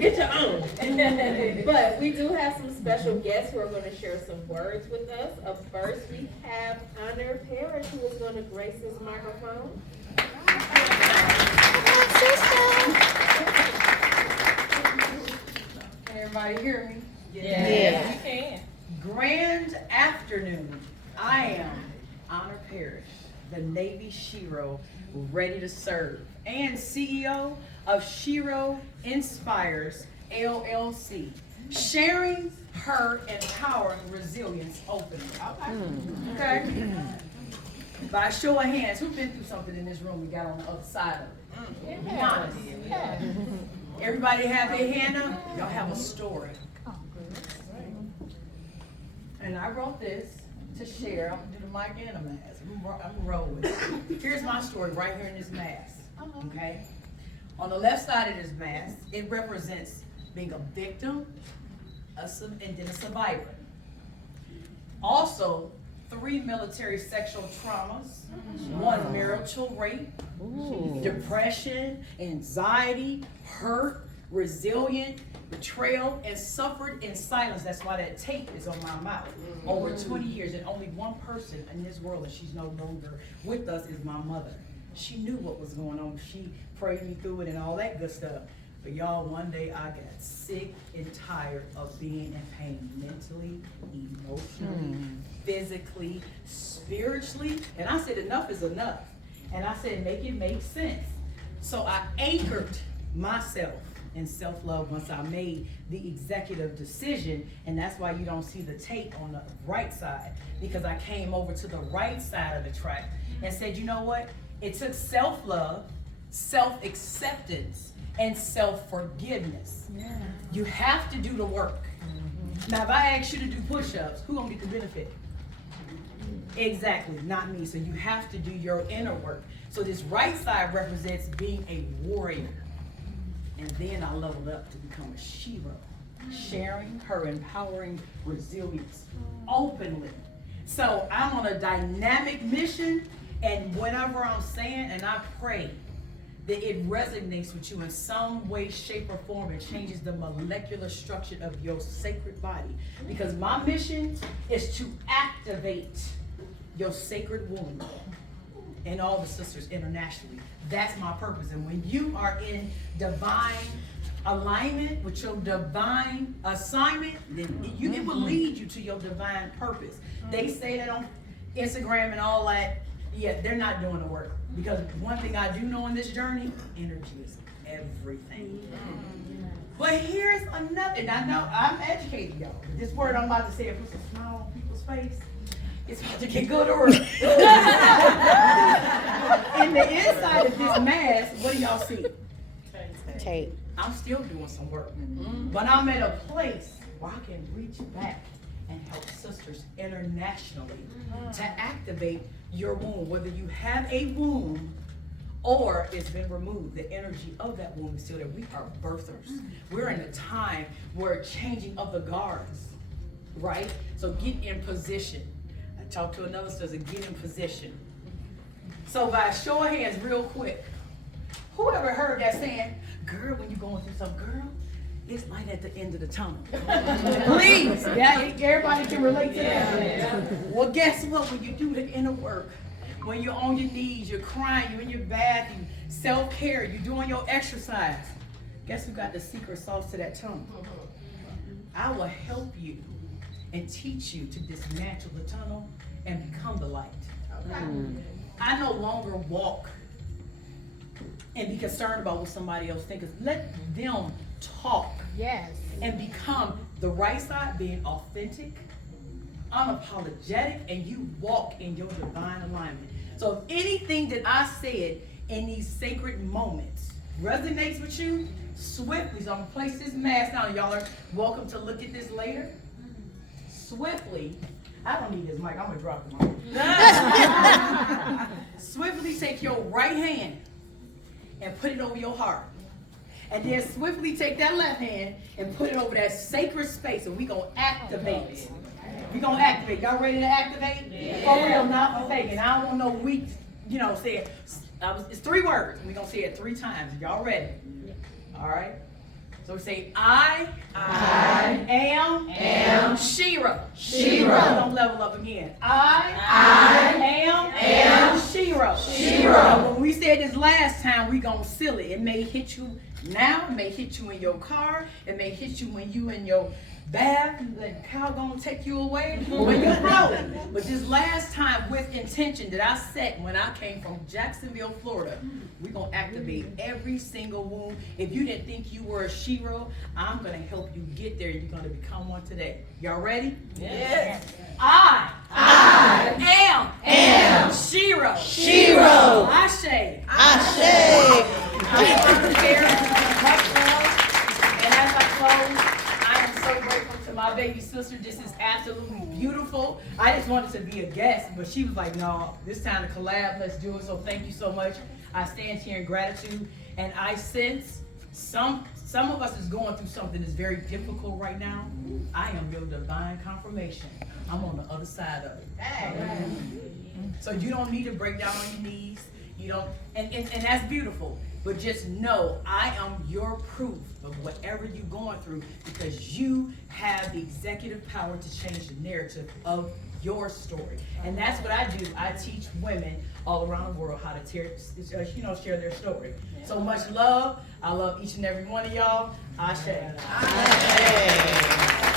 Get your own. But we do have some special guests who are going to share some words with us. Up first, we have Honor Parrish, who is going to grace this microphone. Can everybody hear me? Yes. You can. Grand afternoon. I am Honor Parrish, the Navy SHERO, ready to serve, and CEO of SHERO Inspires LLC, sharing her empowering resilience openly. Okay? By a show of hands, who's been through something in this room we got on the other side of it? Be honest. Everybody have their hand up? Y'all have a story. And I wrote this to share. I'm gonna do the mic and a mask. I'm gonna roll with it. Here's my story right here in this mask. Okay? On the left side of this mask, it represents being a victim, and then a survivor. Also, 3 military sexual traumas, 1 marital rape, depression, anxiety, hurt, resilient, betrayal, and suffered in silence. That's why that tape is on my mouth. Over 20 years, and only one person in this world, and she's no longer with us, is my mother. She knew what was going on. She prayed me through it and all that good stuff. But y'all, one day I got sick and tired of being in pain mentally, emotionally, physically, spiritually. And I said, enough is enough. And I said, make it make sense. So I anchored myself in self-love once I made the executive decision. And that's why you don't see the tape on the right side, because I came over to the right side of the track and said, you know what? It took self-love, self-acceptance, and self-forgiveness. Yeah. You have to do the work. Now, if I ask you to do push-ups, who's gonna get the benefit? Exactly, not me. So you have to do your inner work. So this right side represents being a warrior. And then I leveled up to become a SHERO, sharing her empowering resilience openly. So I'm on a dynamic mission, and whatever I'm saying, and I pray that it resonates with you in some way, shape, or form, and changes the molecular structure of your sacred body. Because my mission is to activate your sacred womb and all the sisters internationally. That's my purpose. And when you are in divine alignment with your divine assignment, then it will lead you to your divine purpose. They say that on Instagram and all that. Yeah, they're not doing the work. Because one thing I do know in this journey, energy is everything. But here's another, and I know I'm educated, y'all. This word I'm about to say, it puts a smile on people's face. It's about to get good or in the inside of this mask, what do y'all see? Tape. I'm still doing some work. But I'm at a place where I can reach back and help sisters internationally to activate your womb. Whether you have a womb or it's been removed, the energy of that womb is still there. We are birthers. We're in a time where changing of the guards, right? So get in position. I talked to another sister, get in position. So by a show of hands, real quick, whoever heard that saying, girl, when you're going through something, girl, it's light at the end of the tunnel. Please, yeah, everybody can relate to that. Well, guess what? When you do the inner work, when you're on your knees, you're crying, you're in your bath, you self-care, you're doing your exercise, guess who got the secret sauce to that tunnel? I will help you and teach you to dismantle the tunnel and become the light. I no longer walk and be concerned about what somebody else thinks. Let them talk. Yes. And become the right side, being authentic, unapologetic, and you walk in your divine alignment. So if anything that I said in these sacred moments resonates with you, swiftly, so I'm gonna place this mask down. Y'all are welcome to look at this later. Swiftly, I don't need this mic, I'm gonna drop the mic. Swiftly take your right hand and put it over your heart. And then swiftly take that left hand and put it over that sacred space, and we're going to activate. We're going to activate. Y'all ready to activate? Yeah. For real, not for faking. I don't want no weak, saying, It's 3 words. We're going to say it 3 times. Y'all ready? All right. So we say, I am SHERO. SHERO. Don't level up again. I am SHERO. SHERO. When we said this last time, we gonna seal it. It may hit you now. It may hit you in your car. It may hit you when you in your bath. The cow gonna take you away when you're rolling. But this last time, with intention that I set when I came from Jacksonville, Florida, we gonna activate every single wound. If you didn't think you were a SHERO, I'm gonna help you get there. You're gonna become one today. Y'all ready? Yes. I am SHERO. SHERO. Ashe. Ashe. I'm prepared. Much love. And as I close, I am so grateful to my baby sister. This is absolutely beautiful. I just wanted to be a guest, but she was like, no, this time to collab, let's do it. So thank you so much. I stand here in gratitude, and I sense some of us is going through something that's very difficult right now. I am your divine confirmation. I'm on the other side of it. So you don't need to break down on your knees. You don't, and that's beautiful. But just know I am your proof of whatever you're going through, because you have the executive power to change the narrative of your story. And that's what I do. I teach women all around the world how to share their story. So much love. I love each and every one of y'all. Ashe. Ashe.